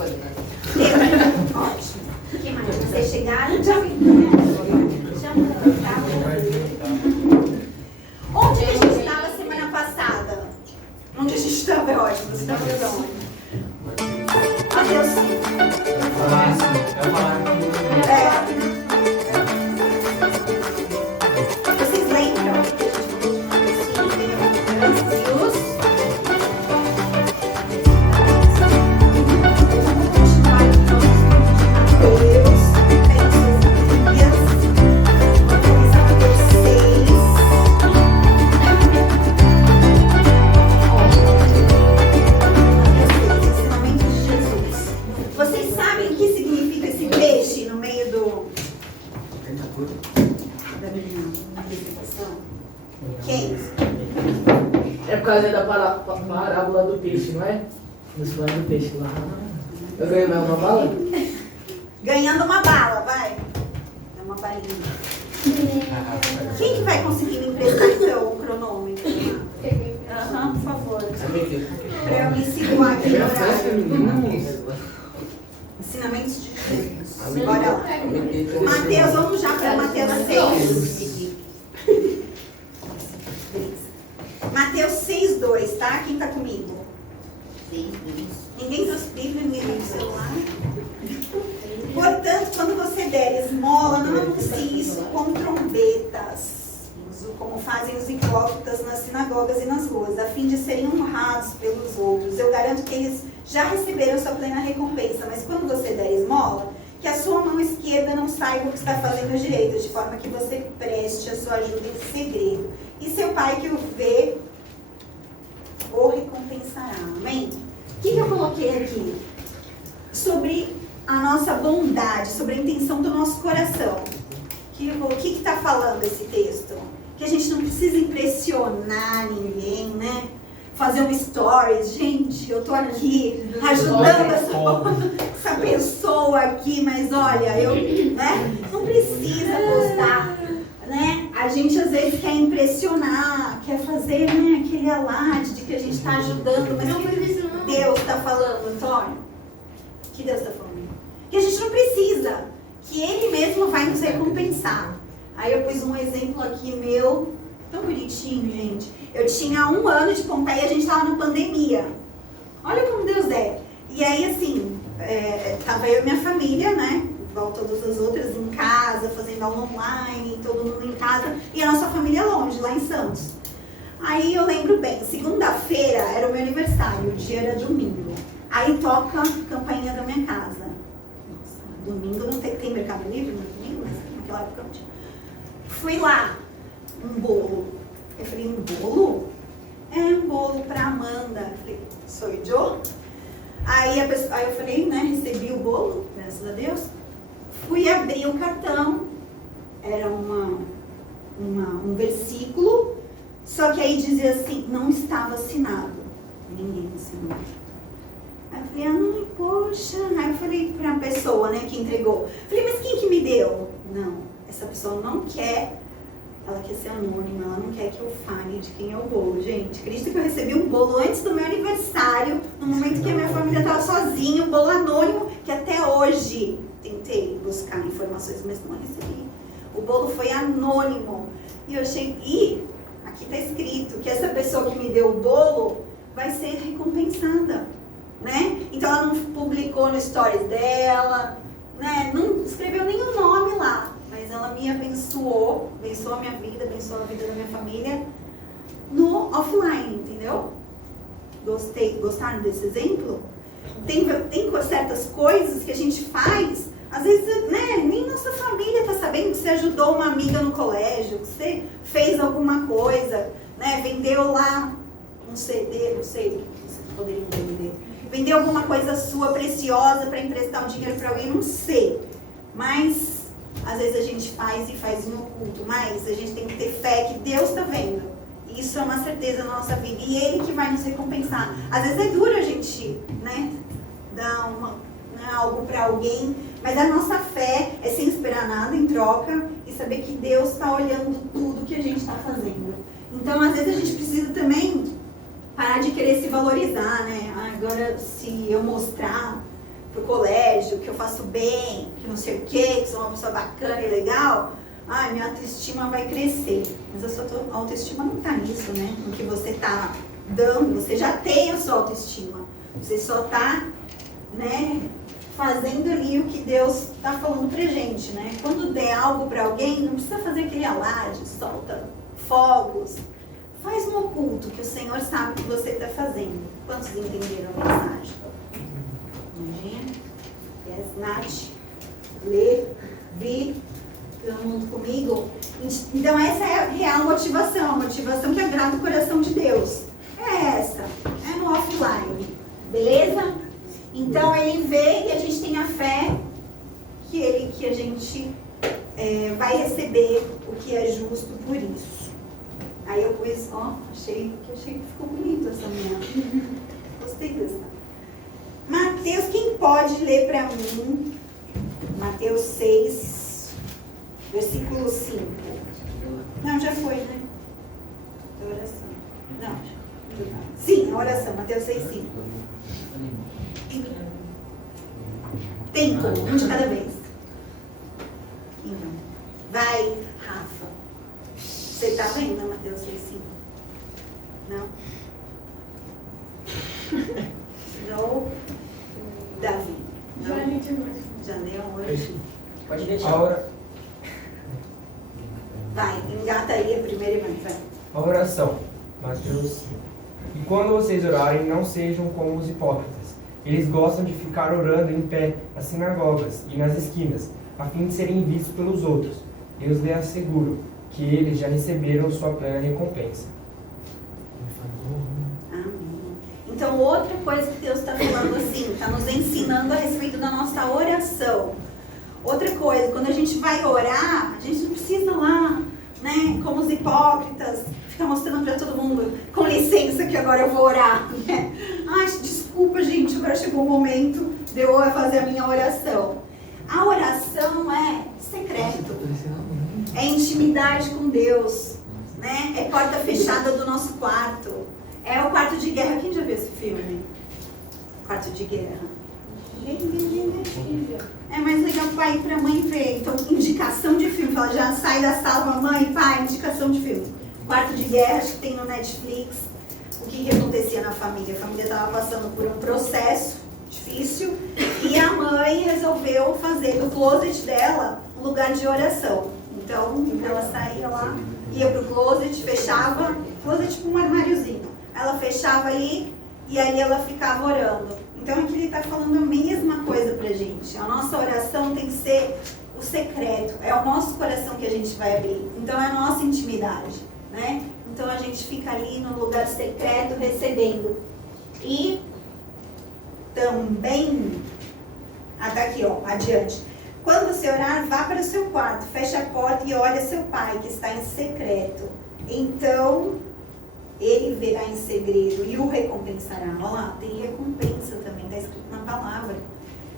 foi, né? Ótimo. O que mais? Vocês chegaram? Já vi, né? Onde que a gente estava semana passada? Onde a gente estava? É ótimo. Você estava onde? Mateus 5. Eu falar aqui. Vocês lembram que a gente falou de Vocês sabem o que significa esse peixe no meio da apresentação? Quem? É por causa da parábola do peixe, não é? Nos planos do peixe lá. Eu ganhei mais uma bala? Ganhando uma bala, vai. É uma balinha. Quem que vai conseguir me emprestar então o cronômetro? Aham, por favor. Para eu me situar aqui no horário. Ensinamentos de Jesus. Bora lá. Mateus, vamos já para Mateus 6. Mateus 6:2, tá? Quem tá comigo? 6:2. Ninguém trouxe Bíblia, ninguém tem celular. Portanto, quando você der esmola, não anuncie isso com trombetas, como fazem os hipócritas nas sinagogas e nas ruas, a fim de serem honrados pelos outros. Eu garanto que eles já receberam sua plena recompensa, mas quando você der esmola, que a sua mão esquerda não saiba o que está fazendo a direita, de forma que você preste a sua ajuda em segredo. E seu pai que o vê, o recompensará. Amém? O que eu coloquei aqui? Sobre a nossa bondade, sobre a intenção do nosso coração. O que está falando esse texto? Que a gente não precisa impressionar ninguém, né? Fazer um stories, gente, eu tô aqui ajudando essa pessoa aqui, mas olha, né? Não precisa postar, né? A gente às vezes quer impressionar, quer fazer, né, aquele alarde de que a gente está ajudando, mas o que Deus está falando, Antônio? O que Deus está falando? Que a gente não precisa, que Ele mesmo vai nos recompensar. Aí eu pus um exemplo aqui meu, tão bonitinho, gente. Eu tinha 1 ano de Pompeia e a gente estava na pandemia. Olha como Deus é. E aí, assim, tava eu e minha família, né? Igual todas as outras, em casa, fazendo aula online, todo mundo em casa. E a nossa família longe, lá em Santos. Aí eu lembro bem, segunda-feira era o meu aniversário, o dia era domingo. Aí toca a campainha da minha casa. Nossa, domingo não tem Mercado Livre no domingo, mas naquela época não tinha. Fui lá, um bolo. Eu falei, um bolo? É um bolo pra Amanda. Eu falei, sou eu? Aí eu falei, né, recebi o bolo, graças a Deus. Fui abrir o cartão, era um versículo, só que aí dizia assim, não estava assinado. Ninguém assinou. Aí eu falei, ai, poxa. Aí eu falei pra pessoa, né, que entregou. Falei, mas quem que me deu? Não, essa pessoa não quer, ela quer ser anônima, ela não quer que eu fale de quem é o bolo. Gente, acredita que eu recebi um bolo antes do meu aniversário, no momento que a minha família estava sozinha, um bolo anônimo, que até hoje tentei buscar informações, mas não recebi. O bolo foi anônimo. E eu achei, aqui está escrito que essa pessoa que me deu o bolo vai ser recompensada, né? Então ela não publicou no stories dela, né? Não escreveu nenhum nome lá, mas ela me abençoou a minha vida, abençoou a vida da minha família no offline, entendeu? Gostaram desse exemplo? Tem certas coisas que a gente faz, às vezes, né, nem nossa família está sabendo que você ajudou uma amiga no colégio, que você fez alguma coisa, né, vendeu lá um CD, não sei o que você poderia vender. Vendeu alguma coisa sua preciosa para emprestar um dinheiro para alguém, não sei. Mas, às vezes a gente faz em oculto, mas a gente tem que ter fé que Deus está vendo. Isso é uma certeza na nossa vida e Ele que vai nos recompensar. Às vezes é duro a gente, né, dar algo para alguém, mas a nossa fé é sem esperar nada em troca e saber que Deus está olhando tudo que a gente está fazendo. Então, às vezes a gente precisa também parar de querer se valorizar, né? Agora, se eu mostrar, pro colégio, que eu faço bem, que não sei o quê, que sou uma pessoa bacana e legal, minha autoestima vai crescer. Mas a sua autoestima não está nisso, né? No que você está dando, você já tem a sua autoestima. Você só está, né, fazendo ali o que Deus está falando pra gente, né? Quando der algo para alguém, não precisa fazer aquele alarde, solta fogos. Faz no oculto, que o Senhor sabe o que você está fazendo. Quantos entenderam a mensagem? Yes, Nath, Lê, Vi, todo mundo comigo? Então essa é a real motivação, a motivação que agrada o coração de Deus. É essa, é no offline, beleza? Então ele vê e a gente tem a fé que a gente vai receber o que é justo por isso. Aí eu pus, achei que ficou bonito essa minha. Gostei dessa. Mateus, quem pode ler para mim? Mateus 6, versículo 5. Não, já foi, né? A oração. Não. Sim, a oração, Mateus 6, 5. Tempo, um de cada vez. Vai, Rafa. Você está lendo Mateus 6, 5? Não? Não? Davi? Não? Já leu hoje? Pode deixar. Vai, engata aí a primeira e vai. A oração, Mateus 5. E quando vocês orarem, não sejam como os hipócritas. Eles gostam de ficar orando em pé nas sinagogas e nas esquinas, a fim de serem vistos pelos outros. Eu lhes asseguro que eles já receberam sua plena recompensa. Amém. Então, outra coisa que Deus está falando assim, está nos ensinando a respeito da nossa oração. Outra coisa, quando a gente vai orar, a gente não precisa lá, né, como os hipócritas, ficar mostrando para todo mundo, com licença que agora eu vou orar, né? Ai, desculpa, gente, agora chegou o momento de eu fazer a minha oração. A oração é secreto, é intimidade com Deus, né? É porta fechada do nosso quarto, é o quarto de guerra. Quem já viu esse filme? Quarto de guerra. É mais legal pai para mãe ver. Então, indicação de filme. Ela já sai da sala, mãe, pai, indicação de filme. Quarto de guerra, acho que tem no Netflix. O que acontecia na família? A família estava passando por um processo difícil e a mãe resolveu fazer do closet dela um lugar de oração. Então, ela saía lá, ia pro closet, fechava, closet tipo um armáriozinho. Ela fechava ali e aí ela ficava orando. Então aqui ele está falando a mesma coisa pra gente. A nossa oração tem que ser o secreto, é o nosso coração que a gente vai abrir. Então é a nossa intimidade, né? Então a gente fica ali no lugar secreto recebendo. E também, tá aqui, adiante. Quando você orar, vá para o seu quarto, feche a porta e olhe seu pai que está em secreto. Então ele verá em segredo e o recompensará. Olha lá, tem recompensa também, está escrito na palavra.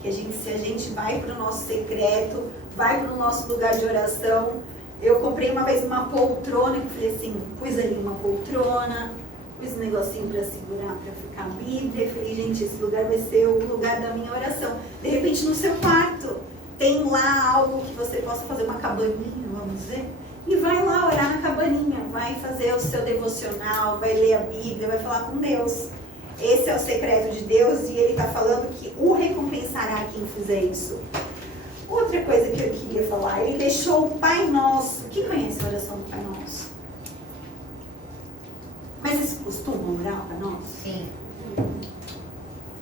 Que se a gente vai para o nosso secreto, vai para o nosso lugar de oração. Eu comprei uma vez uma poltrona, que falei assim, pus ali uma poltrona, pus um negocinho para segurar, para ficar a Bíblia. Falei, gente, esse lugar vai ser o lugar da minha oração. De repente, no seu quarto, tem lá algo que você possa fazer, uma cabaninha, vamos dizer. E vai lá orar na cabaninha, vai fazer o seu devocional, vai ler a Bíblia, vai falar com Deus. Esse é o secreto de Deus e ele está falando que o recompensará quem fizer isso. Outra coisa que eu queria falar, ele deixou o Pai Nosso. Quem conhece a oração do Pai Nosso? Mas vocês costumam orar o Pai Nosso? Sim.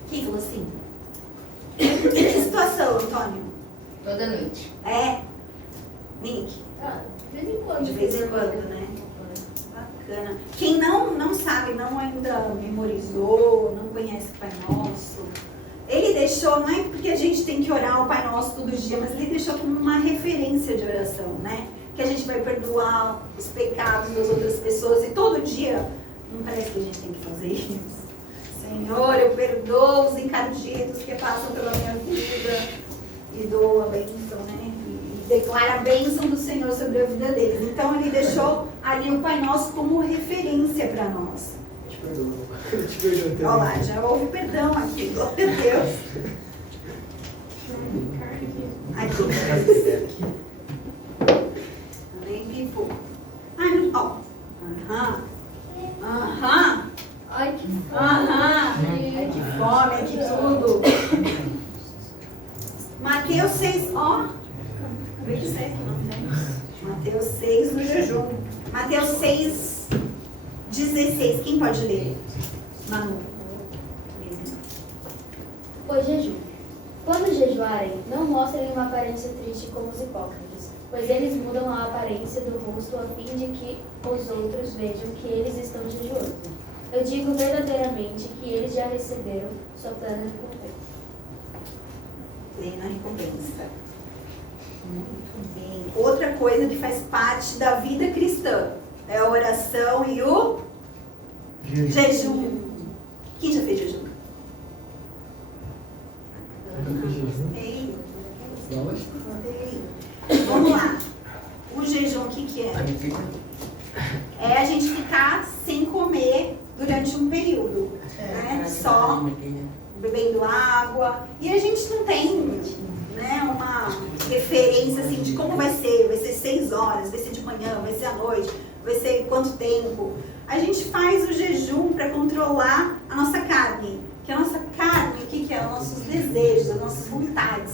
Quem falou assim? Em que situação, Antônio? Toda noite. É? Nick? De vez em quando. De vez em quando, né? Bacana. Quem não sabe, não ainda memorizou, não conhece o Pai Nosso, ele deixou, não é porque a gente tem que orar o Pai Nosso todo dia, mas ele deixou como uma referência de oração, né? Que a gente vai perdoar os pecados das outras pessoas e todo dia, não parece que a gente tem que fazer isso? Senhor, eu perdoo os encardidos que passam pela minha vida e dou a bênção, né? Declara a bênção do Senhor sobre a vida deles. Então ele deixou ali o Pai Nosso como referência para nós. Te perdoo. Olha lá, já houve perdão aqui, glória a Deus. Mateus 6, ó. Acabei de ser que não temos. Mateus 6 no jejum. Mateus 6, 16. Quem pode ler? Manu. O jejum. Quando jejuarem, não mostrem uma aparência triste como os hipócritas, pois eles mudam a aparência do rosto a fim de que os outros vejam que eles estão jejuando. Eu digo verdadeiramente que eles já receberam sua plena recompensa. Plena recompensa. Muito bem. Outra coisa que faz parte da vida cristã é a oração e o jejum. Quem já fez jejum? Ei. Vamos lá. O jejum, o que é? É a gente ficar sem comer durante um período, né? Só bebendo água. E a gente não tem, né, uma referência assim de como vai ser. Vai ser 6 horas, vai ser de manhã, vai ser à noite, vai ser quanto tempo. A gente faz o jejum para controlar a nossa carne. Que a nossa carne, o que é? Os nossos desejos, as nossas vontades.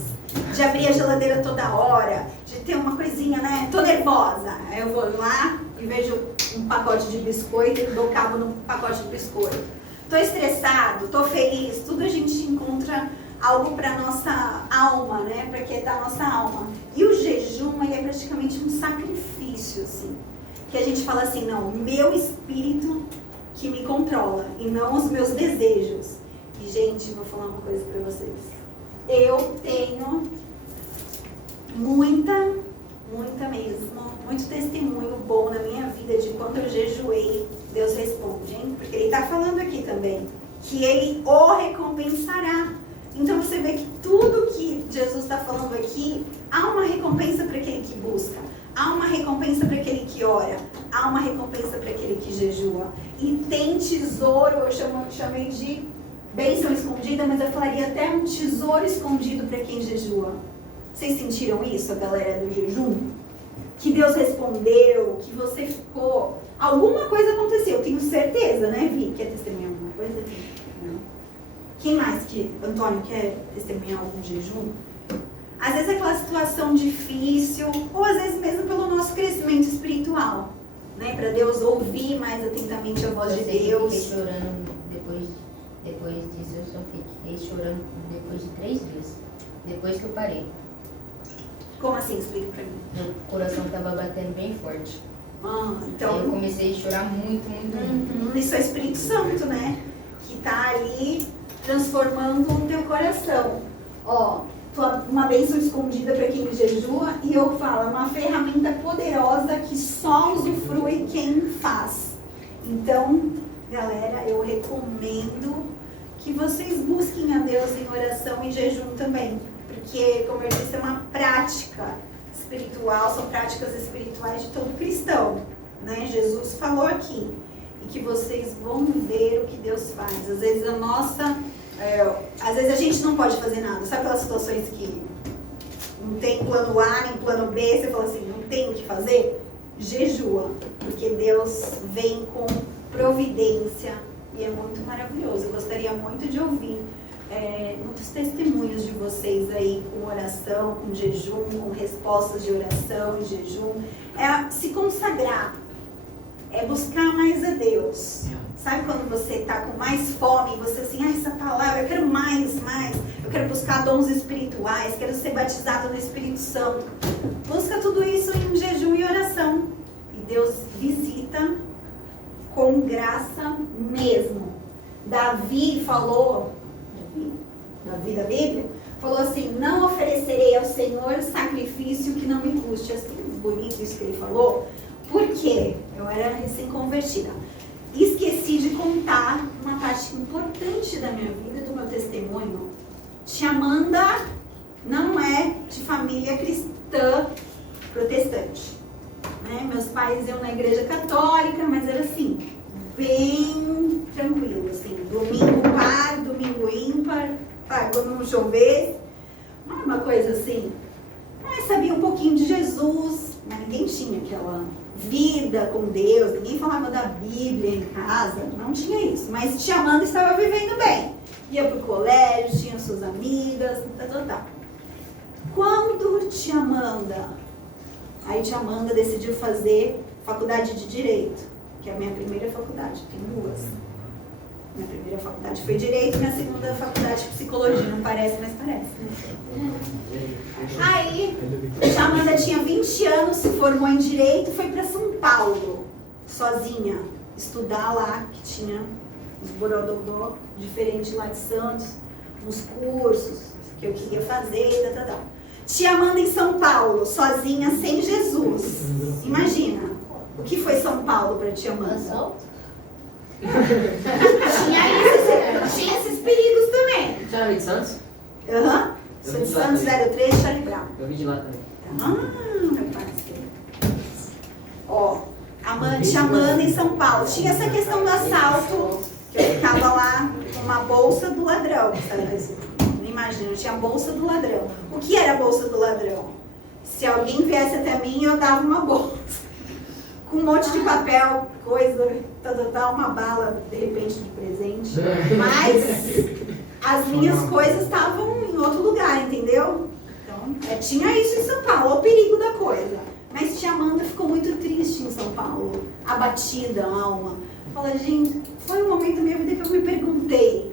De abrir a geladeira toda hora, de ter uma coisinha, né? Tô nervosa. Aí eu vou lá e vejo um pacote de biscoito e dou cabo no pacote de biscoito. Tô estressado, tô feliz. Tudo a gente encontra algo para nossa alma, né? Para quietar a nossa alma. E o jejum, ele é praticamente um sacrifício, assim. Que a gente fala assim, não, meu espírito que me controla e não os meus desejos. E, gente, vou falar uma coisa para vocês. Eu tenho muito testemunho bom na minha vida de quando eu jejuei, Deus responde, hein? Porque Ele está falando aqui também, que Ele o recompensará. Então você vê que tudo que Jesus está falando aqui, há uma recompensa para aquele que busca, há uma recompensa para aquele que ora, há uma recompensa para aquele que jejua. E tem tesouro, eu chamei de bênção escondida, mas eu falaria até um tesouro escondido para quem jejua. Vocês sentiram isso, a galera do jejum? Que Deus respondeu, que você ficou... Alguma coisa aconteceu, eu tenho certeza, né, Vi? Quer testemunhar alguma coisa? Não. Quem mais que, Antônio, quer testemunhar algum jejum? Às vezes é aquela situação difícil, ou às vezes mesmo pelo nosso crescimento espiritual, né? Para Deus ouvir mais atentamente a voz de Deus. Eu fiquei chorando depois disso, eu só fiquei chorando depois de 3 dias. Depois que eu parei. Como assim? Explica pra mim. Meu coração estava batendo bem forte. Então... Aí eu comecei a chorar muito. Isso é Espírito Santo, né? Que tá ali transformando o teu coração. Ó, uma bênção escondida para quem jejua, e eu falo, uma ferramenta poderosa que só usufrui quem faz. Então, galera, eu recomendo que vocês busquem a Deus em oração e jejum também. Porque, como eu disse, é uma prática espiritual, são práticas espirituais de todo cristão, né? Jesus falou aqui. E que vocês vão ver o que Deus faz. Às vezes às vezes a gente não pode fazer nada. Sabe aquelas situações que não tem plano A, nem plano B, você fala assim, não tem o que fazer? Jejua, porque Deus vem com providência e é muito maravilhoso. Eu gostaria muito de ouvir muitos testemunhos de vocês aí com oração, com jejum, com respostas de oração e jejum. É se consagrar, é buscar mais a Deus. Sabe quando você está com mais fome, você assim, essa palavra, eu quero mais, eu quero buscar dons espirituais, quero ser batizado no Espírito Santo. Busca tudo isso em jejum e oração. E Deus visita com graça mesmo. Davi falou, Davi da Bíblia, falou assim, não oferecerei ao Senhor sacrifício que não me custe. Assim, bonito isso que ele falou. Por quê? Eu era recém-convertida. Esqueci de contar uma parte importante da minha vida, do meu testemunho. Tia Amanda não é de família cristã protestante. Né? Meus pais iam na igreja católica, mas era assim, bem tranquilo. Assim, domingo par, domingo ímpar, quando não chovesse. Uma coisa assim. Mas sabia um pouquinho de Jesus, mas ninguém tinha aquela vida com Deus, ninguém falava da Bíblia em casa, não tinha isso. Mas tia Amanda estava vivendo bem. Ia pro colégio, tinha suas amigas, tal. Quando tia Amanda, aí tia Amanda decidiu fazer faculdade de Direito, que é a minha primeira faculdade, tem duas. Minha primeira faculdade foi Direito, minha segunda faculdade Psicologia, não parece, mas parece, né? Aí, tia Amanda tinha 20 anos, se formou em Direito, foi para São Paulo, sozinha, estudar lá, que tinha uns borododó diferentes lá de Santos, uns cursos que eu queria fazer, tal. Tia Amanda em São Paulo, sozinha, sem Jesus. Imagina, o que foi São Paulo para tia Amanda? Tinha esses perigos também. Você era de Santos? Aham. Sou de Santos 03, Charlie Brown. Eu vim de lá também. Meu parceiro. Ó, tia Amanda em São Paulo. Tinha essa questão do assalto, que eu ficava lá com uma bolsa do ladrão, sabe? Não imagino, tinha a bolsa do ladrão. O que era a bolsa do ladrão? Se alguém viesse até mim, eu dava uma bolsa. Com um monte de papel, coisa, tal, uma bala, de repente, de presente. Mas as minhas coisas estavam em outro lugar, entendeu? Então, tinha isso em São Paulo, o perigo da coisa. Mas tia Amanda ficou muito triste em São Paulo, abatida a alma. Fala, gente, foi um momento da minha vida que eu me perguntei,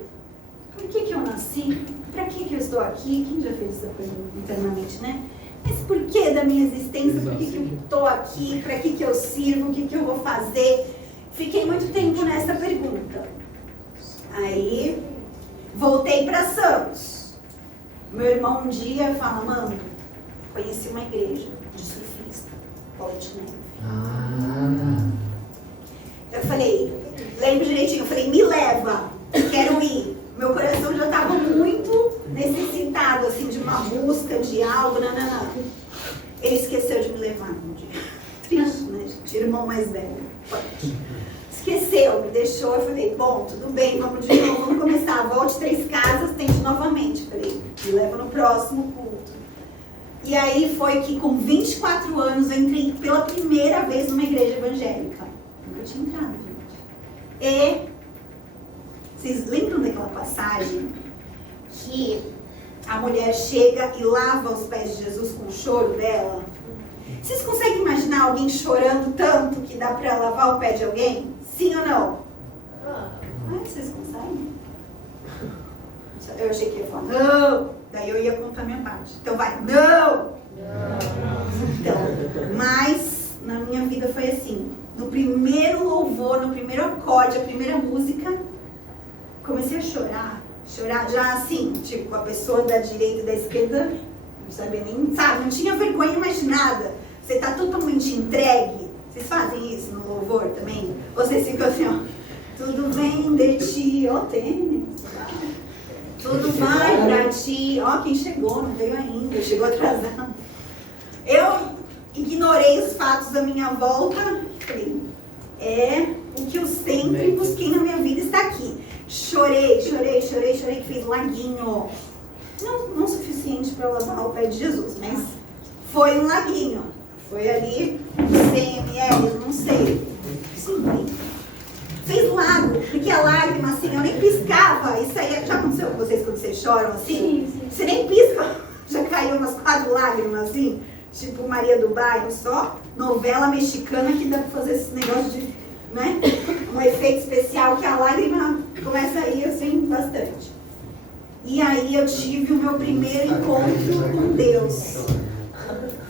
por que eu nasci? Pra que eu estou aqui? Quem já fez essa pergunta internamente, né? Mas por que da minha existência? Por que eu estou aqui? Para que eu sirvo? O que eu vou fazer? Fiquei muito tempo nessa pergunta. Aí, voltei para Santos. Meu irmão um dia fala, mano, conheci uma igreja de surfista, Paulo de Neve. Eu falei, lembro direitinho, eu falei, me leva, quero ir. Meu coração já estava muito necessitado, assim, de uma busca, de algo, não. Ele esqueceu de me levar um dia. Triste, né, gente? Irmão mais velho. Esqueceu, me deixou. Eu falei, bom, tudo bem, vamos de novo, vamos começar. Volte 3 casas, tente novamente. Eu falei, me leva no próximo culto. E aí foi que com 24 anos eu entrei pela primeira vez numa igreja evangélica. Nunca tinha entrado, gente. E vocês lembram daquela passagem que a mulher chega e lava os pés de Jesus com o choro dela? Vocês conseguem imaginar alguém chorando tanto que dá pra lavar o pé de alguém? Sim ou não? Vocês conseguem? Eu achei que ia falar, não! Daí eu ia contar minha parte. Então vai, não! Então, mas na minha vida foi assim. No primeiro louvor, no primeiro acorde, a primeira música, comecei a chorar já assim, tipo, a pessoa da direita e da esquerda, não sabia nem, sabe, não tinha vergonha mais de nada. Você tá totalmente entregue. Vocês fazem isso no louvor também? Vocês ficam assim, ó, tudo vem de ti, ó, tênis, tudo vai pra ti, ó, quem chegou, não veio ainda, chegou atrasado. Eu ignorei os fatos à minha volta, falei, o que eu sempre busquei na minha vida está aqui. Chorei, que fez laguinho. Não suficiente para lavar o pé de Jesus, mas foi um laguinho. Foi ali 100 ml, não sei. Sim, fez lago, porque a lágrima assim, eu nem piscava. Isso aí já aconteceu com vocês quando vocês choram assim? Sim. Você nem pisca, já caiu umas 4 lágrimas assim, tipo Maria do Bairro, só novela mexicana que dá pra fazer esse negócio de, né? Um efeito especial que a lágrima começa a ir assim bastante. E aí eu tive o meu primeiro encontro com Deus.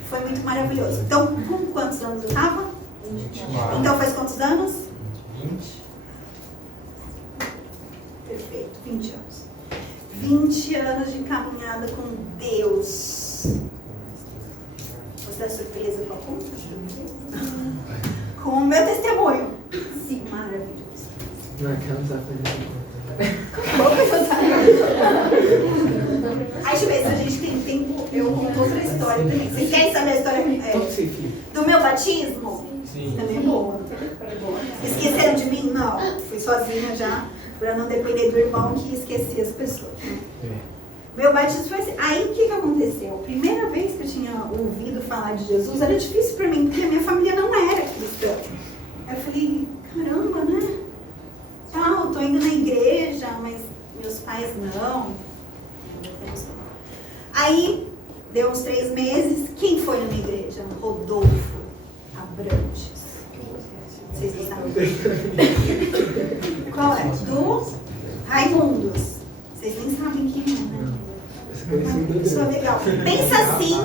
Foi muito maravilhoso. Então, com quantos anos eu estava? 24. Então faz quantos anos? 20. Perfeito, 20 anos. 20 anos de caminhada com Deus. Você está surpresa com a conta? Com o meu testemunho. Sim, maravilhoso. Não, que ela não sabe fazer Aí, deixa eu ver se a gente tem tempo. Eu conto outra história também. Vocês querem saber a história do meu batismo? Sim. Também é boa. Esqueceram de mim? Não. Fui sozinha já, para não depender do irmão que esquecia as pessoas. Né? Meu batismo foi assim. Aí, o que aconteceu? A primeira vez que eu tinha ouvido falar de Jesus, era difícil para mim, porque a minha família não era cristã. Aí eu falei, caramba, né? Eu tô indo na igreja, mas meus pais não. Aí, Deu uns 3 meses. Quem foi na minha igreja? Rodolfo Abrantes. Vocês não sabem? Qual é? Do Raimundos. Vocês nem sabem quem é, né? Pessoa legal. Pensa assim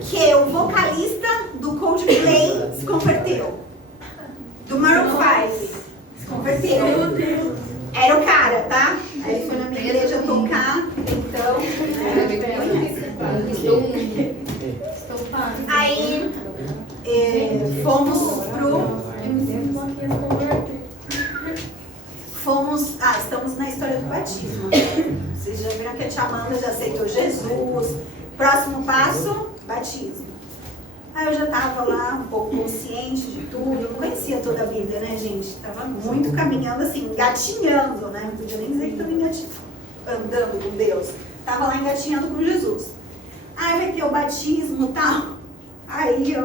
que o vocalista do Coldplay se converteu. Do Maroon 5 se converteu. Era o cara, tá? Aí ele foi na minha igreja tocar. Então, aí fomos pro... estamos na história do batismo. Vocês já viram que a tia Amanda já aceitou Jesus. Próximo passo, batismo. Aí eu já estava lá um pouco consciente de tudo. Eu não conhecia toda a Bíblia, né, gente? Estava muito caminhando assim, engatinhando, né? Não podia nem dizer que estava andando com Deus. Estava lá engatinhando com Jesus. Aí vai ter o batismo e tal. Aí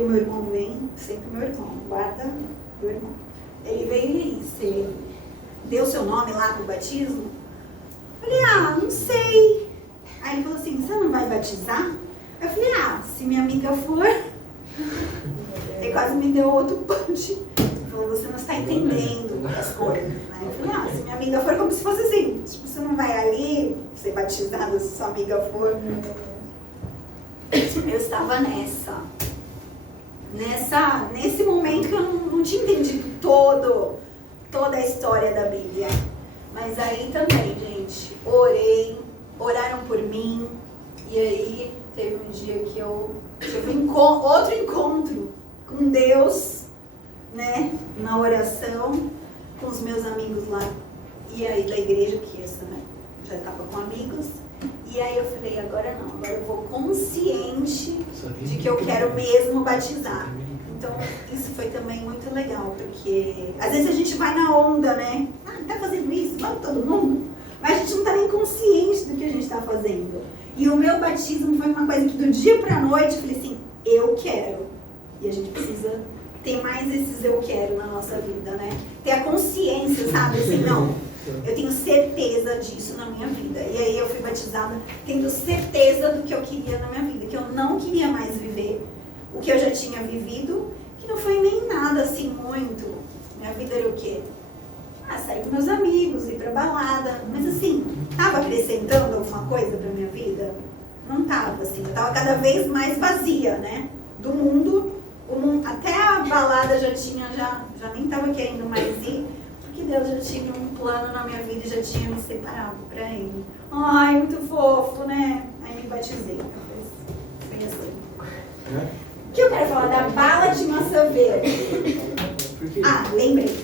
o meu irmão vem, sempre meu irmão, guarda meu irmão. Ele veio e disse, deu seu nome lá pro batismo? Eu falei, não sei. Aí ele falou assim, você não vai batizar? Eu falei, se minha amiga for... Ele quase me deu outro punch. Ele falou, você não está entendendo as coisas, né? Eu falei, se minha amiga for, como se fosse assim, tipo, você não vai ali ser batizada se sua amiga for. Eu estava nesse momento que eu não tinha entendido toda a história da Bíblia. Mas aí também, gente, oraram por mim, e aí teve um dia que eu tive outro encontro com Deus, né, na oração, com os meus amigos lá, e aí da igreja, que essa, né, já estava com amigos. E aí eu falei, agora não, agora eu vou consciente de que eu quero mesmo batizar. Então isso foi também muito legal, porque às vezes a gente vai na onda, né? Tá fazendo isso, vamos todo mundo. Mas a gente não tá nem consciente do que a gente tá fazendo. E o meu batismo foi uma coisa que do dia pra noite eu falei assim, eu quero. E a gente precisa ter mais esses eu quero na nossa vida, né? Ter a consciência, sabe? Assim, não. Eu tenho certeza disso na minha vida. E aí eu fui batizada tendo certeza do que eu queria na minha vida. Que eu não queria mais viver o que eu já tinha vivido. Que não foi nem nada assim muito. Minha vida era o quê? Sair com meus amigos, ir pra balada. Mas assim, tava acrescentando alguma coisa pra minha vida? Não tava, assim. Eu tava cada vez mais vazia, né? Do mundo. Até a balada já nem tava querendo mais ir. Que Deus já tinha um plano na minha vida e já tinha me separado pra Ele. Ai, muito fofo, né? Aí me batizei. Foi assim. O que eu quero falar da bala de maçã verde? Lembrei.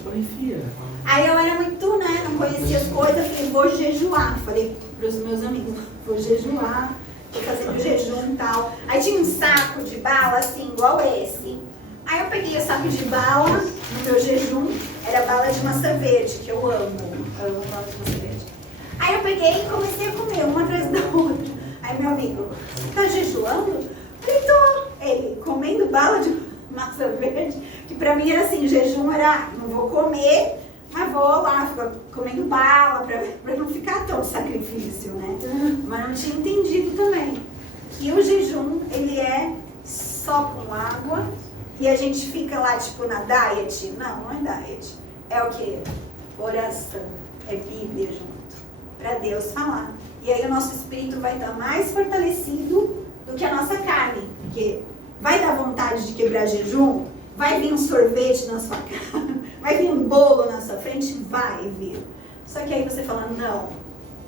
Aí eu era muito, né? Não conhecia as coisas. Falei, vou jejuar. Falei pros meus amigos, vou jejuar. Tô fazendo jejum e tal. Aí tinha um saco de bala, assim, igual esse. Aí eu peguei o saco de bala no meu jejum, era bala de maçã verde, que eu amo bala de maçã verde. Aí eu peguei e comecei a comer, uma atrás da outra. Aí meu amigo, tá jejuando? Falei, tô. Ele, comendo bala de maçã verde, que pra mim era assim, jejum era, não vou comer, mas vou lá, ficar comendo bala, pra não ficar tão sacrifício, né? Mas não tinha entendido também, que o jejum, ele é só com água, e a gente fica lá, tipo, na diet. Não é diet. É o quê? Oração. É Bíblia junto. Pra Deus falar. E aí o nosso espírito vai estar mais fortalecido do que a nossa carne. Porque vai dar vontade de quebrar jejum? Vai vir um sorvete na sua cara? Vai vir um bolo na sua frente? Vai vir. Só que aí você fala, não. O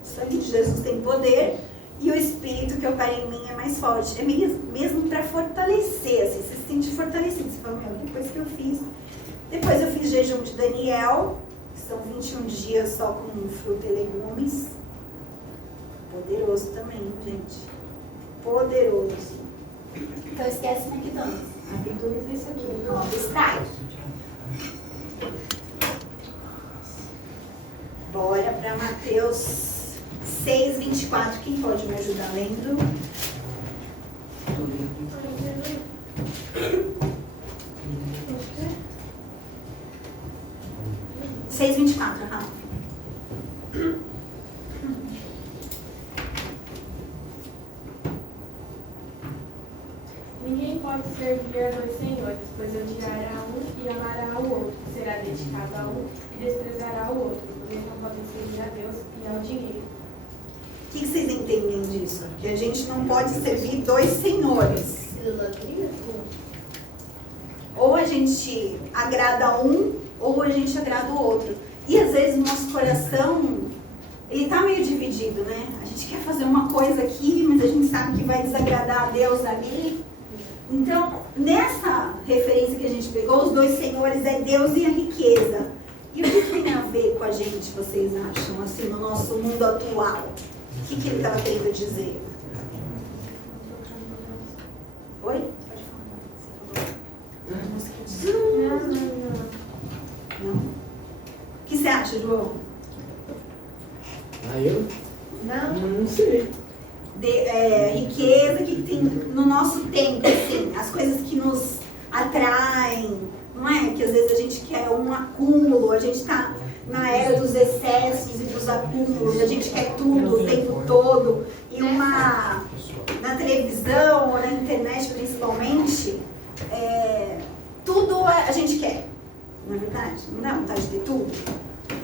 sangue de Jesus tem poder. E o espírito que opera em mim é mais forte. É mesmo para fortalecer, assim, você se sente fortalecido. Você fala, depois eu fiz jejum de Daniel, que são 21 dias só com fruta e legumes. Poderoso também, gente. Poderoso. Então esquece o McDonald's. McDonald's é isso aqui. Ó, distrai. Bora para Mateus 6:24, quem pode me ajudar lendo? Seis 24, Rafa. Ninguém pode servir a dois senhores, pois odiará um e amará o outro, será dedicado a um e desprezará o outro. Vocês não podem servir a Deus e ao dinheiro. O que vocês entendem disso? Que a gente não pode servir dois senhores. Idolatria? Ou a gente agrada um, ou a gente agrada o outro. E às vezes o nosso coração, ele tá meio dividido, né? A gente quer fazer uma coisa aqui, mas a gente sabe que vai desagradar a Deus ali. Então, nessa referência que a gente pegou, os dois senhores é Deus e a riqueza. E o que tem a ver com a gente, vocês acham, assim, no nosso mundo atual? O que ele estava querendo dizer? Oi? Não. O que você acha, João? Eu? Não sei. Riqueza, o que tem no nosso tempo, assim, as coisas que nos atraem, não é? Que às vezes a gente quer um acúmulo, a gente está na era dos excessos e dos acúmulos, a gente quer tudo o tempo todo, e na televisão ou na internet principalmente, tudo a gente quer, não é verdade? Não dá vontade de ter tudo?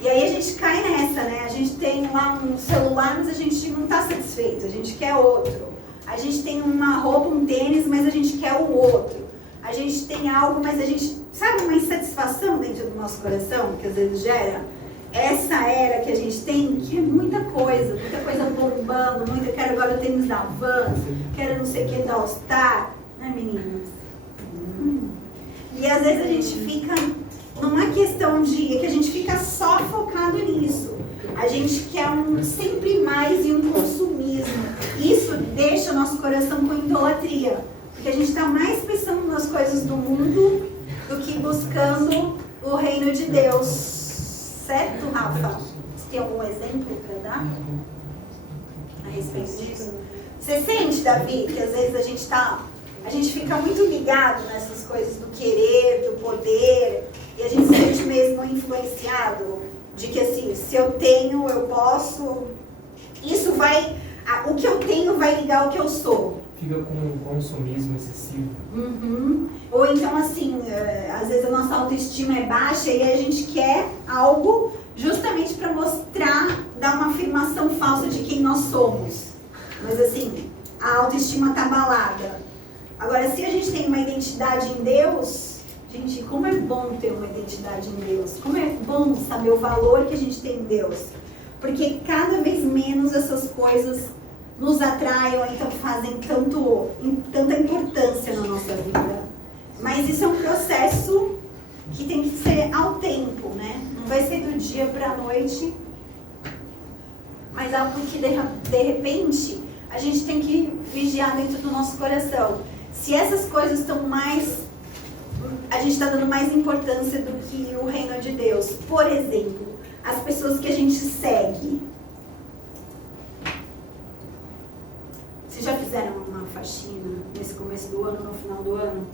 E aí a gente cai nessa, né? A gente tem lá um celular, mas a gente não está satisfeito, a gente quer outro. A gente tem uma roupa, um tênis, mas a gente quer o outro. A gente tem algo, mas a gente, sabe, uma insatisfação dentro do nosso coração, que às vezes gera? Essa era que a gente tem, que é muita coisa bombando, quero agora o tênis da Vans, quero não sei o que da All Star, né, meninas? E às vezes a gente fica, não é questão de, é que a gente fica só focado nisso. A gente quer um sempre mais e um consumismo. Isso deixa o nosso coração com idolatria. Porque a gente está mais pensando nas coisas do mundo do que buscando o reino de Deus. Certo, Rafa? Você tem algum exemplo para dar a respeito disso? Você sente, Davi, que às vezes a gente fica muito ligado nessas coisas do querer, do poder, e a gente se sente mesmo influenciado de que assim, se eu tenho, eu posso, isso vai, o que eu tenho vai ligar ao que eu sou. Fica com um consumismo excessivo. Uhum. Ou então assim, às vezes a nossa autoestima é baixa e a gente quer algo justamente para mostrar, dar uma afirmação falsa de quem nós somos. Mas assim, a autoestima está abalada. Agora, se a gente tem uma identidade em Deus, gente, como é bom ter uma identidade em Deus. Como é bom saber o valor que a gente tem em Deus. Porque cada vez menos essas coisas nos atraem ou então fazem tanta importância na nossa vida. Mas isso é um processo que tem que ser ao tempo, né? Não vai ser do dia para a noite, mas algo que de repente a gente tem que vigiar dentro do nosso coração. Se essas coisas estão mais, a gente está dando mais importância do que o reino de Deus. Por exemplo, as pessoas que a gente segue. Vocês já fizeram uma faxina nesse começo do ano, no final do ano?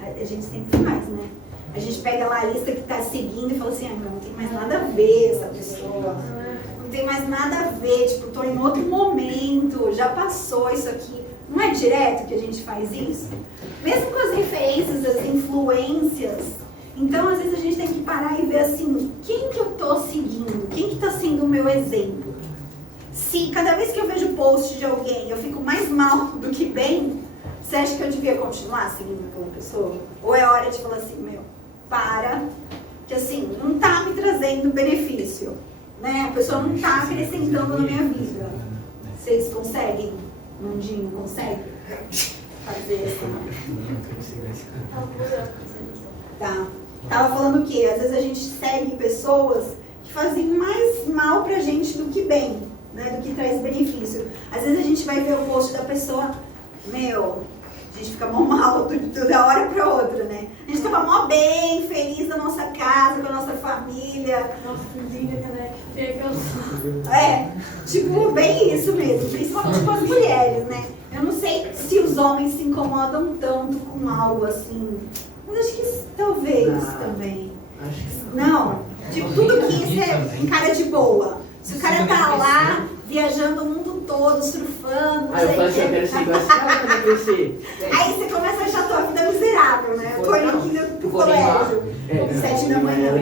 A gente sempre faz, né? A gente pega lá a lista que está seguindo e fala assim, não tem mais nada a ver essa pessoa. Não tem mais nada a ver, tipo, estou em outro momento, já passou isso aqui. Não é direto que a gente faz isso? Mesmo com as referências, as influências. Então, às vezes a gente tem que parar e ver assim, quem que eu estou seguindo? Quem que está sendo o meu exemplo? Se cada vez que eu vejo post de alguém eu fico mais mal do que bem, você acha que eu devia continuar seguindo aquela pessoa? Ou é hora de falar assim, para, que assim, não está me trazendo benefício, né? A pessoa não está acrescentando na minha vida. Vocês conseguem? Mundinho, consegue fazer essa? Tá. Tava falando o quê? Às vezes a gente segue pessoas que fazem mais mal pra gente do que bem, né? Do que traz benefício. Às vezes a gente vai ver o post da pessoa, a gente fica mó mal da hora pra outra, né? A gente tava mó bem, feliz na nossa casa, com a nossa família. Nossa, linda, né? Tipo, bem isso mesmo, principalmente com as mulheres, né? Eu não sei se os homens se incomodam tanto com algo assim, mas acho que talvez também. Acho que não. Tipo, tudo que isso é em cara de boa. Se o cara tá lá viajando o mundo todo, surfando, não Aí eu sei falo o assim, eu quê. quero ser igual esse cara quando eu crescer. Aí você começa a achar a tua vida miserável, né? Eu tô indo aqui pro colégio, 7 da manhã.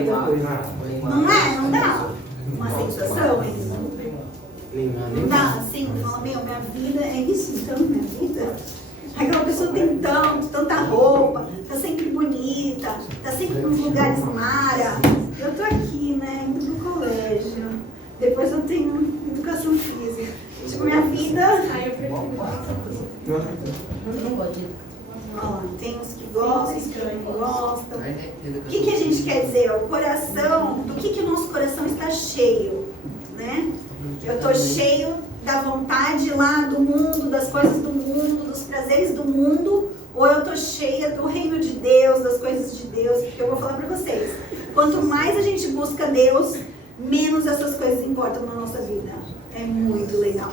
Não é? Não dá uma sensação isso? Não dá assim? Fala, meu, minha vida é isso então, minha vida? Aquela pessoa tem tanta roupa, tá sempre bonita, tá sempre nos lugares mara. Eu tô aqui, né, indo pro colégio. Depois eu tenho educação física. Tipo, minha vida... Aí eu prefiro Não pode. Ó, tem uns que gostam, os que não gostam. O que a gente quer dizer? O coração, do que o nosso coração está cheio, né? Eu estou cheio da vontade lá do mundo, das coisas do mundo, dos prazeres do mundo, ou eu estou cheia do reino de Deus, das coisas de Deus? Porque eu vou falar para vocês, quanto mais a gente busca Deus, menos essas coisas importam na nossa vida. É muito legal.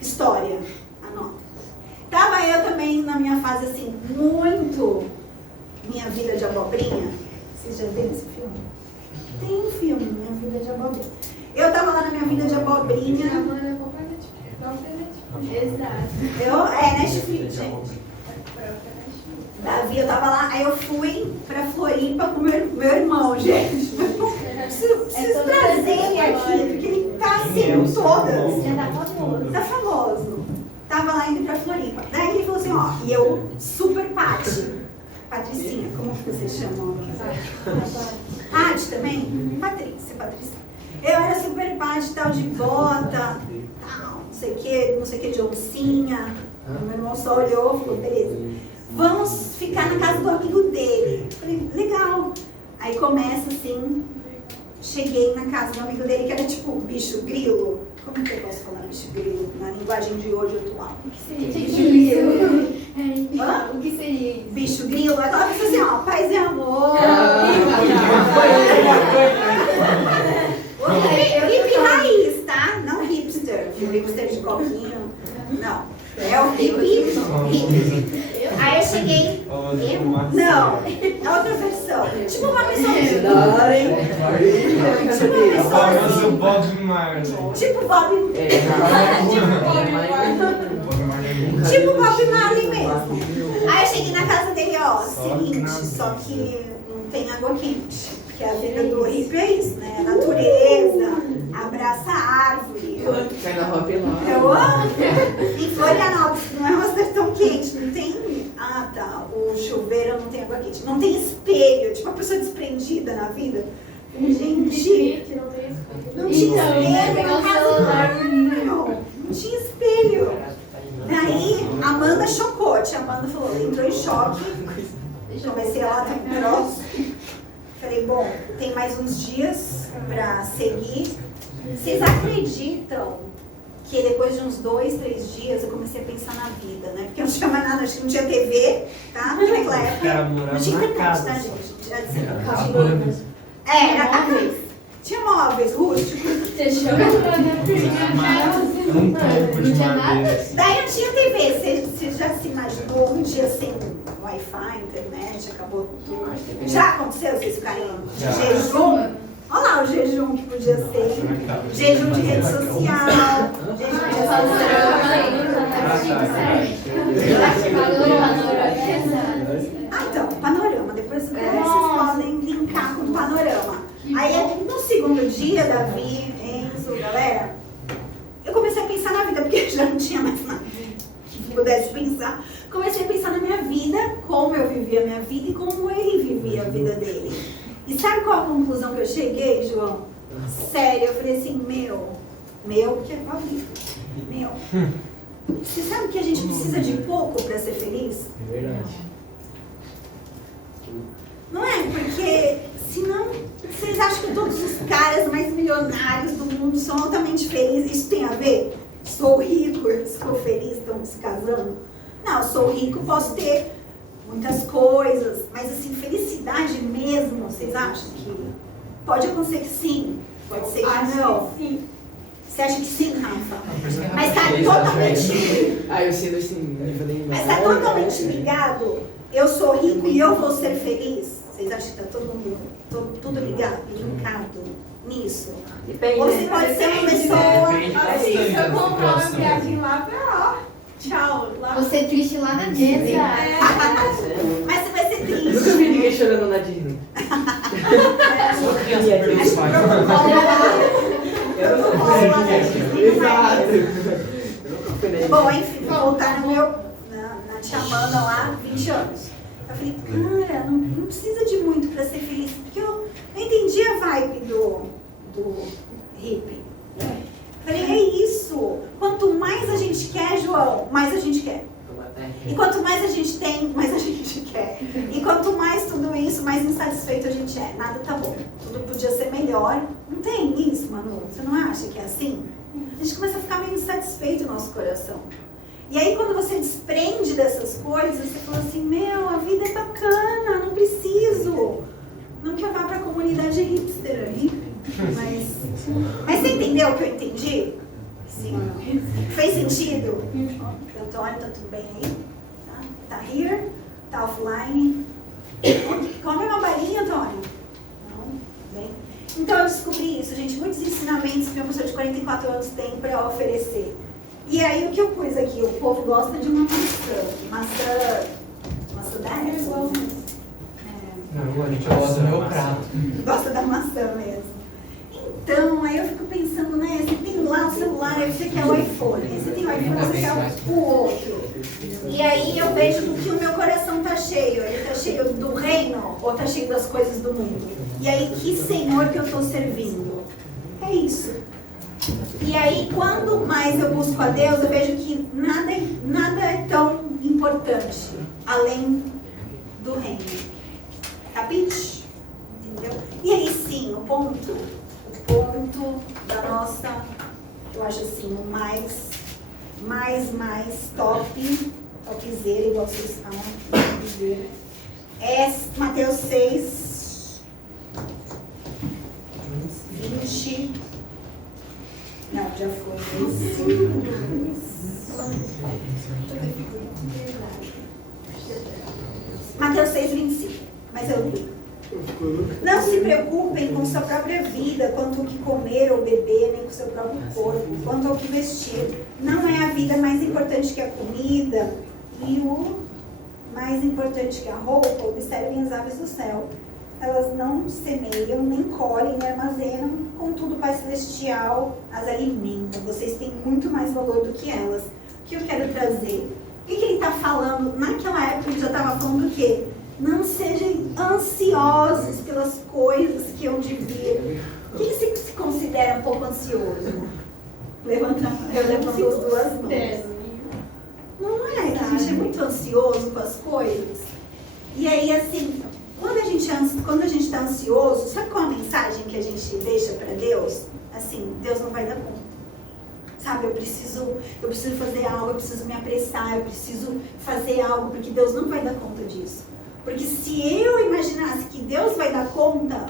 História, anota. Tava eu também na minha fase assim, muito Minha Vida de Abobrinha. Vocês já viram esse filme? Tem um filme, Minha Vida de Abobrinha. Eu tava lá na Minha Vida de Abobrinha. Exato. É Netflix, gente. Davi, eu tava lá, aí eu fui pra Floripa com meu irmão, gente. Preciso trazer ele aqui, porque ele tá assim em todas. Já tá famoso. Tá famoso. Tava lá indo pra Floripa. Daí ele falou assim, ó, e eu super Patricinha, como que você chama? Pati também? Patrícia. Eu era super Pati, tal, de bota, tal, não sei o que, de oncinha. Meu irmão só olhou e falou, beleza. Vamos ficar na casa do amigo dele. Falei, legal. Aí começa assim, cheguei na casa do amigo dele, que era tipo bicho grilo. Como que eu posso falar bicho grilo na linguagem de hoje atual? O que seria isso? Hã? O que seria isso? Bicho grilo, aí ela falou assim, ó, paz e amor. Hippie raiz, tá? Não hipster. Hipster de coquinho. Não. É o hippie. Aí eu cheguei. Não, é outra versão. Tipo uma pessoa. Famoso Bob Marley. Tipo Bob. Tipo Bob Marley mesmo. Aí eu cheguei na casa dele, ó, seguinte, só que não tem água quente. Porque a vida do hippie é isso, né? A natureza, abraça a árvore. Sai na rua pelada. Eu amo. Em Florianópolis, não é uma cidade tão quente, não tem. Ah, tá. O chuveiro não tem água quente. Não tem espelho, tipo uma pessoa desprendida na vida. Gente, não tinha espelho na casa do meu. Não tinha espelho. Daí, Amanda chocou. A tia Amanda falou, entrou em choque. Comecei a lá, tá com grosso. Falei, bom, tem mais uns dias pra seguir. Vocês acreditam que depois de uns 2, 3 dias eu comecei a pensar na vida, né? Porque eu não tinha mais nada, acho que não tinha TV, tá? Porque naquela época não tinha internet, tá, gente? Já dizia. Era tinha móveis rústicos. Você chama Um topo de madeira. Daí não tinha TV. Você já se imaginou um dia sem Wi-Fi, internet, acabou tudo? Já aconteceu vocês ficarem Já. de jejum? Olha lá o jejum que podia ser. Jejum de rede social. Jejum de rede social. Ah, então, panorama. Depois vocês podem linkar com o panorama. Aí, no segundo dia, Davi, Enzo, galera, eu comecei a pensar na vida, porque já não tinha mais nada que pudesse pensar. Comecei a pensar na minha vida, como eu vivia a minha vida e como ele vivia a vida dele. E sabe qual a conclusão que eu cheguei, João? Sério, eu falei assim, meu, porque é pra vida. Meu. Você sabe que a gente precisa de pouco para ser feliz? É verdade. Não é? Porque senão vocês acham que todos os caras mais milionários do mundo são altamente felizes? Isso tem a ver? Sou rico, sou feliz, estão se casando? Não, sou rico, posso ter muitas coisas, mas assim, felicidade mesmo, vocês acham que pode acontecer que sim? Pode ser que não? Sim. Você acha que sim, Rafa? Mas tá totalmente... Ah, eu sinto assim, eu falei, Mas tá totalmente ligado? Eu sou rico e eu vou ser feliz? Vocês acham que tá todo mundo, tudo ligado, linkado? nisso? Depende, Ou né? você pode ser uma Depende, pessoa... Depende Olha, bastante se eu da comprar uma situação. viagem lá pra tchau. Lá. Você triste lá na Disney. Mas você vai ser Nunca vi triste. ninguém chorando na Disney. Só criança perdeu os pais. Eu não Rola lá na Disney, Exato. mas- Eu nunca fui na Disney. Bom, enfim, vou voltar no meu, na Tia Amanda lá, 20 anos. Eu falei, cara, não precisa de muito pra ser feliz, porque eu não entendi a vibe do hippie. Falei, é isso. Quanto mais a gente quer, João, mais a gente quer. E quanto mais a gente tem, mais a gente quer. E quanto mais tudo isso, mais insatisfeito a gente é. Nada tá bom. Tudo podia ser melhor. Não tem isso, Manu? Você não acha que é assim? A gente começa a ficar meio insatisfeito no nosso coração. E aí quando você desprende dessas coisas, você fala assim, meu, a vida é bacana, não preciso. Não que eu vá pra comunidade hipster aí, mas você entendeu o que eu entendi? Sim. Fez sentido? Antônio, tá tudo bem aí? Tá here? Tá offline? Come uma balinha, Antônio? Não? Bem. Então eu descobri isso, gente, muitos ensinamentos que uma pessoa de 44 anos tem para oferecer. E aí o que eu pus aqui? O povo gosta de uma maçã dessa? Não, a gente Eu gosto gosta do meu prato. Gosta da maçã mesmo. Então, aí eu fico pensando, né? Você tem lá o celular, aí você quer o iPhone. Aí você tem o iPhone, você quer o outro. E aí eu vejo do que o meu coração tá cheio. Ele tá cheio do reino ou tá cheio das coisas do mundo? E aí, que Senhor que eu tô servindo? É isso. E aí, quando mais eu busco a Deus, eu vejo que nada é tão importante além do reino. Capite? Entendeu? E aí sim, o ponto da nossa, eu acho assim, o mais topzera, igual vocês falam, dizer, é Mateus 6, 20, não, já foi, Mateus 6, 25, mas eu li. Não se preocupem com sua própria vida, quanto ao que comer ou beber, nem com seu próprio corpo, quanto ao que vestir. Não é a vida mais importante que a comida e o mais importante que a roupa. Observem as aves do céu. Elas não semeiam, nem colhem, nem armazenam, contudo o Pai Celestial as alimenta. Vocês têm muito mais valor do que elas. O que eu quero trazer? O que ele está falando? Naquela época ele já estava falando o quê? Não sejam ansiosos pelas coisas que eu devia. Quem se considera um pouco ansioso? Eu levanto as duas mãos. Não é? A gente é muito ansioso com as coisas. E aí, assim, quando a gente está ansioso, sabe qual a mensagem que a gente deixa para Deus? Assim, Deus não vai dar conta. Sabe, eu preciso fazer algo, eu preciso me apressar, eu preciso fazer algo, porque Deus não vai dar conta disso. Porque se eu imaginasse que Deus vai dar conta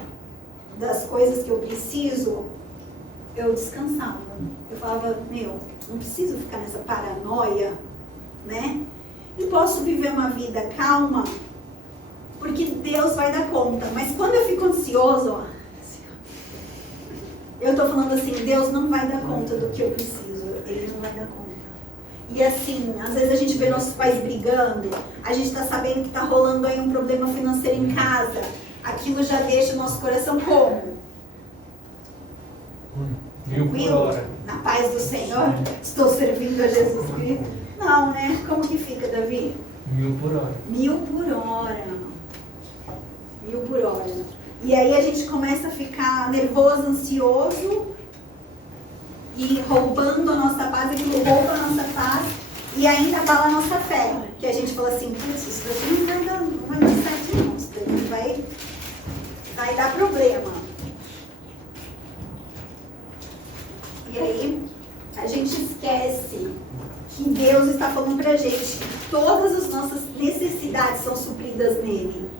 das coisas que eu preciso, eu descansava. Eu falava, não preciso ficar nessa paranoia, né? E posso viver uma vida calma, porque Deus vai dar conta. Mas quando eu fico ansioso, ó, eu tô falando assim, Deus não vai dar conta do que eu preciso, Ele não vai dar conta. E assim, às vezes a gente vê nossos pais brigando, a gente tá sabendo que tá rolando aí um problema financeiro em casa, aquilo já deixa o nosso coração como? 1000 por Tranquilo? hora. Na paz do Senhor? Estou servindo a Jesus Cristo? Não, né? Como que fica, Davi? 1000 por hora. 1000 por hora. 1000 por hora. E aí a gente começa a ficar nervoso, ansioso e roubando a nossa paz, aquilo rouba a nossa paz e ainda abala a nossa fé. Que a gente fala assim, putz, isso daqui não vai dar certo não, isso daqui vai dar problema. E aí a gente esquece que Deus está falando pra gente que todas as nossas necessidades são supridas nele.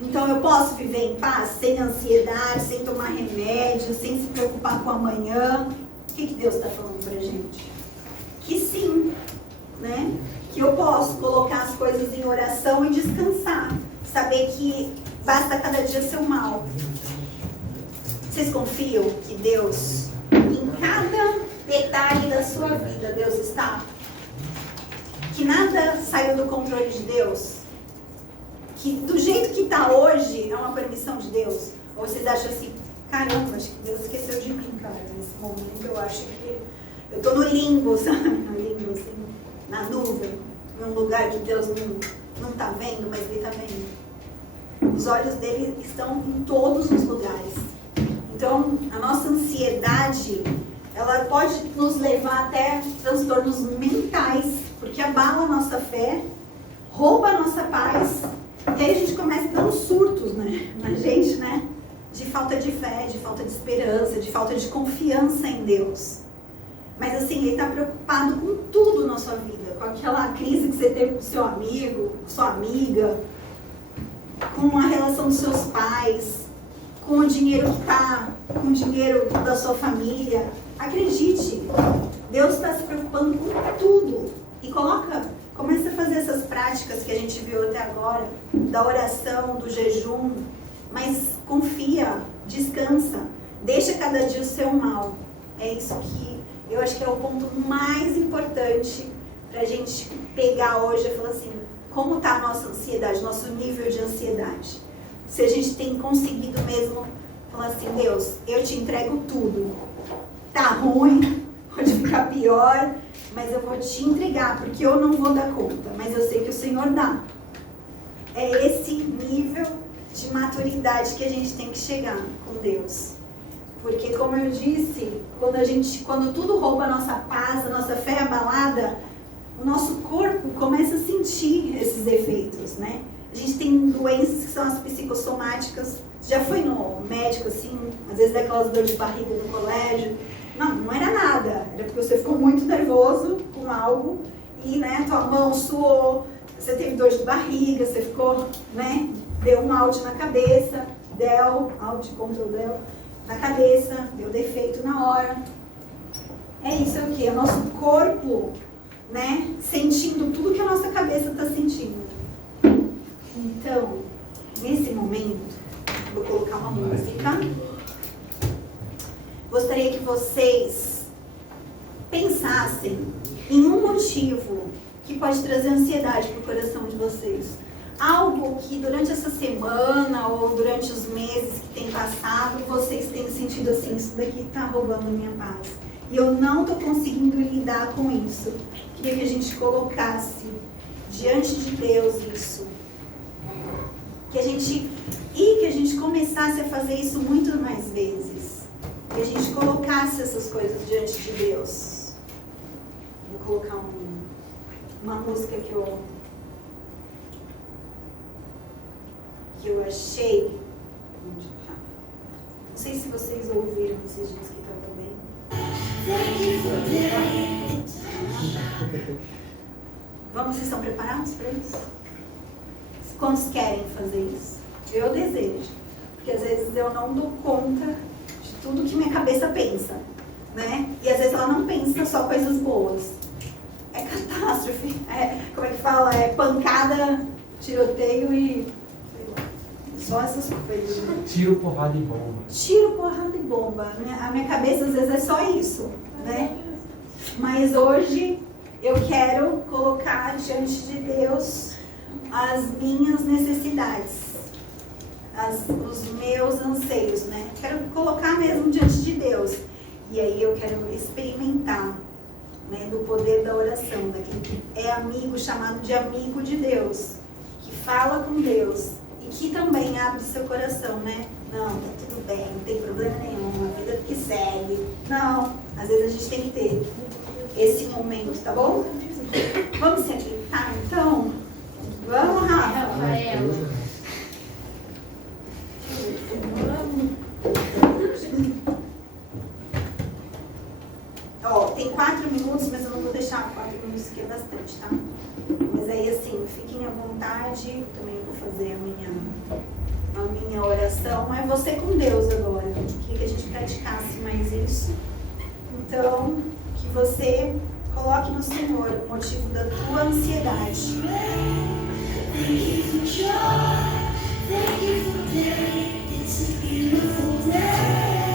Então eu posso viver em paz, sem ansiedade, sem tomar remédio, sem se preocupar com amanhã. O que Deus está falando pra gente? Que sim, né? Que eu posso colocar as coisas em oração e descansar. Saber que basta cada dia ser mal. Vocês confiam que Deus, em cada detalhe da sua vida, Deus está? Que nada saiu do controle de Deus? Que do jeito que está hoje é uma permissão de Deus? Ou vocês acham assim, caramba, acho que Deus esqueceu de mim, cara, nesse momento eu acho que eu estou no limbo, sabe? No limbo, assim, na nuvem, num lugar que Deus não está vendo, mas Ele está vendo. Os olhos dele estão em todos os lugares. Então, a nossa ansiedade, ela pode nos levar até transtornos mentais, porque abala a nossa fé, rouba a nossa paz, e aí a gente começa a dar uns surtos, né, na gente, né? De falta de fé, de falta de esperança, de falta de confiança em Deus. Mas assim, Ele está preocupado com tudo na sua vida, com aquela crise que você teve com seu amigo, sua amiga, com a relação dos seus pais, com o dinheiro que está, com o dinheiro da sua família. Acredite, Deus está se preocupando com tudo. E começa a fazer essas práticas que a gente viu até agora, da oração, do jejum, mas confia, descansa, deixa cada dia o seu mal. É isso que eu acho que é o ponto mais importante para a gente pegar hoje e falar assim, como está a nossa ansiedade, nosso nível de ansiedade. Se a gente tem conseguido mesmo falar assim, Deus, eu te entrego tudo. Tá ruim, pode ficar pior, mas eu vou te entregar, porque eu não vou dar conta, mas eu sei que o Senhor dá. É esse nível de maturidade que a gente tem que chegar com Deus. Porque, como eu disse, quando tudo rouba a nossa paz, a nossa fé abalada, o nosso corpo começa a sentir esses efeitos, né? A gente tem doenças que são as psicossomáticas. Já foi no médico, assim, às vezes daquelas dores de barriga no colégio. Não era nada. Era porque você ficou muito nervoso com algo e, né, tua mão suou, você teve dor de barriga, você ficou, né, deu um out na cabeça, na cabeça, deu defeito na hora. É isso aqui, é o nosso corpo, né, sentindo tudo que a nossa cabeça está sentindo. Então, nesse momento, vou colocar uma música. Gostaria que vocês pensassem em um motivo que pode trazer ansiedade para o coração de vocês. Algo que durante essa semana ou durante os meses que tem passado, vocês têm sentido assim, isso daqui está roubando a minha paz. E eu não estou conseguindo lidar com isso. Queria que a gente colocasse diante de Deus isso. Que a gente começasse a fazer isso muito mais vezes. Que a gente colocasse essas coisas diante de Deus. Vou colocar uma música que eu achei. Não sei se vocês ouviram esses dias que estava bem. Vamos, vocês estão preparados para isso? Quantos querem fazer isso? Eu desejo. Porque às vezes eu não dou conta de tudo que minha cabeça pensa, né? E às vezes ela não pensa só coisas boas. É catástrofe. Como é que fala? É pancada, tiroteio e... só essas coisas. Tiro, porrada e bomba. Tiro, porrada e bomba. A minha cabeça às vezes é só isso, né? Mas hoje eu quero colocar diante de Deus as minhas necessidades, os meus anseios, né? Quero colocar mesmo diante de Deus. E aí eu quero experimentar, né, do poder da oração, daquele que é amigo, chamado de amigo de Deus, que fala com Deus e que também abre seu coração, né? Não, tá tudo bem, não tem problema nenhum, a vida que segue. Não, às vezes a gente tem que ter esse momento, tá bom? Vamos se aquietar então? Vamos, Rafa? Ó, tem 4 minutos, mas eu não vou deixar 4 minutos, que é bastante, tá? Mas aí, assim, fiquem à vontade. Também vou fazer a minha oração. É você com Deus agora. Eu queria que a gente praticasse mais isso. Então, que você coloque no Senhor o motivo da tua ansiedade. Thank you for joy, thank you for day, it's a beautiful day.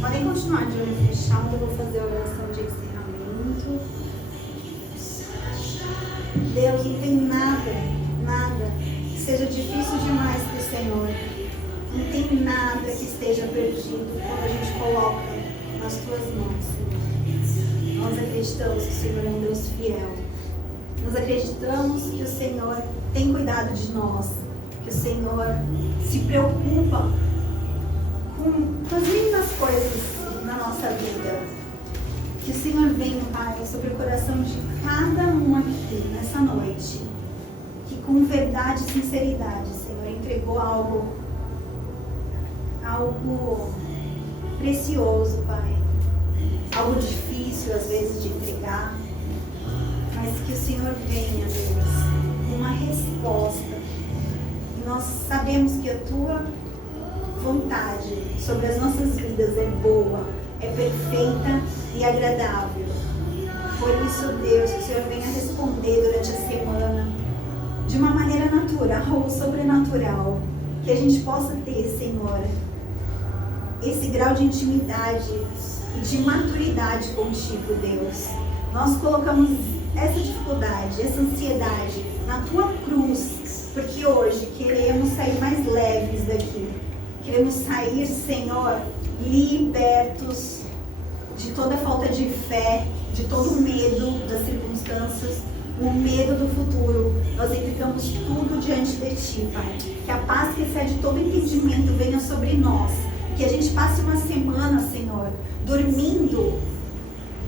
Podem continuar de olho fechado, eu vou fazer a oração de encerramento. Deus, não tem nada que seja difícil demais para o Senhor. Não tem nada que esteja perdido quando a gente coloca nas tuas mãos, Senhor. Nós acreditamos que o Senhor é um Deus fiel. Nós acreditamos que o Senhor tem cuidado de nós, que o Senhor se preocupa com as mínimas coisas na nossa vida. Que o Senhor venha, Pai, sobre o coração de cada um aqui nessa noite, que com verdade e sinceridade, Senhor, entregou algo precioso, Pai. Algo difícil às vezes de entregar, mas que o Senhor venha, Deus, com uma resposta. E nós sabemos que a Tua vontade sobre as nossas vidas é boa, é perfeita e agradável. Por isso, Deus, que o Senhor venha responder durante a semana de uma maneira natural ou sobrenatural, que a gente possa ter, Senhor, esse grau de intimidade e de maturidade contigo, Deus. Nós colocamos essa dificuldade, essa ansiedade na Tua cruz, porque hoje queremos sair mais leves daqui. Queremos sair, Senhor, libertos de toda falta de fé, de todo o medo das circunstâncias, o medo do futuro. Nós entregamos tudo diante de Ti, Pai. Que a paz que excede todo entendimento venha sobre nós. Que a gente passe uma semana, Senhor, dormindo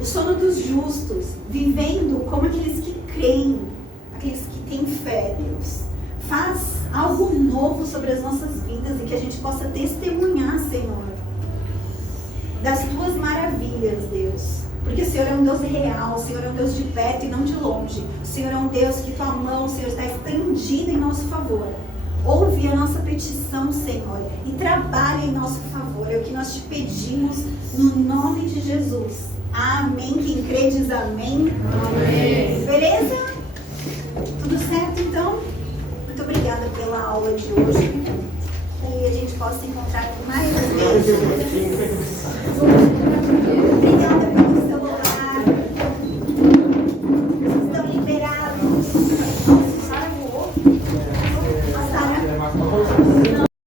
o sono dos justos, vivendo como aqueles que creem, aqueles que têm fé, Deus. Faz algo novo sobre as nossas vidas e que a gente possa testemunhar, Senhor, das Tuas maravilhas, Deus. Porque o Senhor é um Deus real, o Senhor é um Deus de perto e não de longe. O Senhor é um Deus que Tua mão, Senhor, está estendida em nosso favor. Ouve a nossa petição, Senhor, e trabalha em nosso favor. É o que nós te pedimos no nome de Jesus. Amém. Quem crê diz amém. Amém. Beleza? Tudo certo, então? Muito obrigada pela aula de hoje. E a gente possa se encontrar mais vezes. Obrigada pelo celular. Vocês estão liberados. A Sara voou? A Sara? Não.